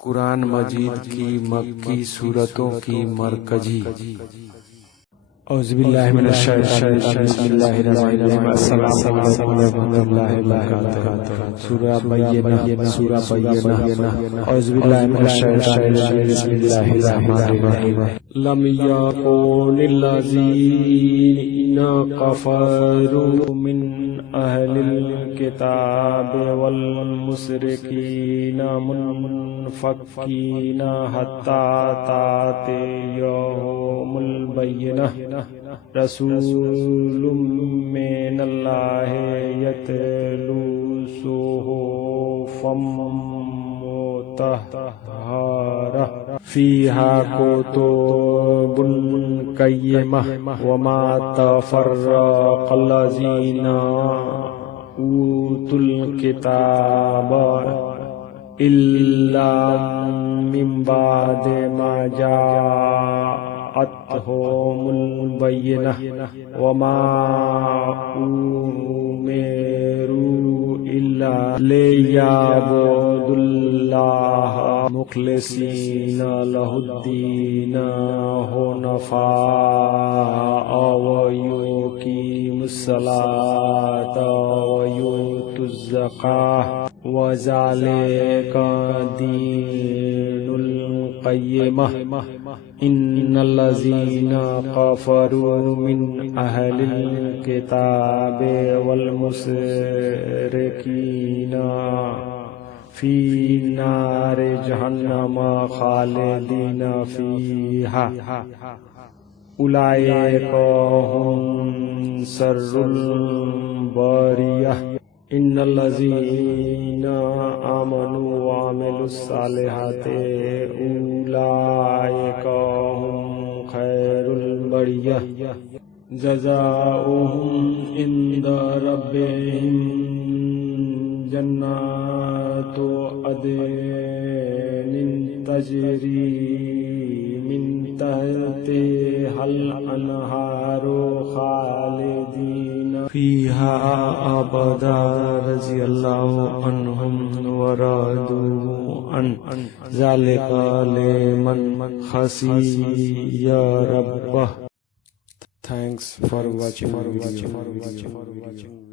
قرآن مجید کی مکی صورتوں کی مرکزی اعوذ باللہ من الشیطان الرجیم بسم اللہ الرحمن الرحیم السلام علیکم ورحمۃ اللہ وبرکاتہ سورہ بینہ اعوذ باللہ من الشیطان الرجیم بسم اللہ الرحمن الرحیم لم یکن الذین کفروا من اہل الکتاب والمشرکین منفکین حتی تأتیہم البینہ رسول من اللہ یتلو صحفا مطہرہ فیہا کتب قیمہ وما تفرق الذین اوتوا الکتاب الا من بعد ما جاءتهم البینہ وما امروا الا لیعبدوا اللہ مخلصین لہ الدین حنفاء ویقیموا الصلاۃ ویؤتوا الزکاۃ وذلک دین القیمہ ان الذین کفروا من اہل الکتاب والمشرکین فی نار جہنم خالدین فیہا اولئک هم شر البریہ ان الذین آمنوا وعملوا الصالحات اولئک هم خیر البریہ جزاؤہم عند ربہم جنات عدن تجری من تحتہا الانہار خالدین فیہا ابدا رضی اللہ عنہم ورضوا عنہ ذلک لمن خشی ربہ. Thanks for watching.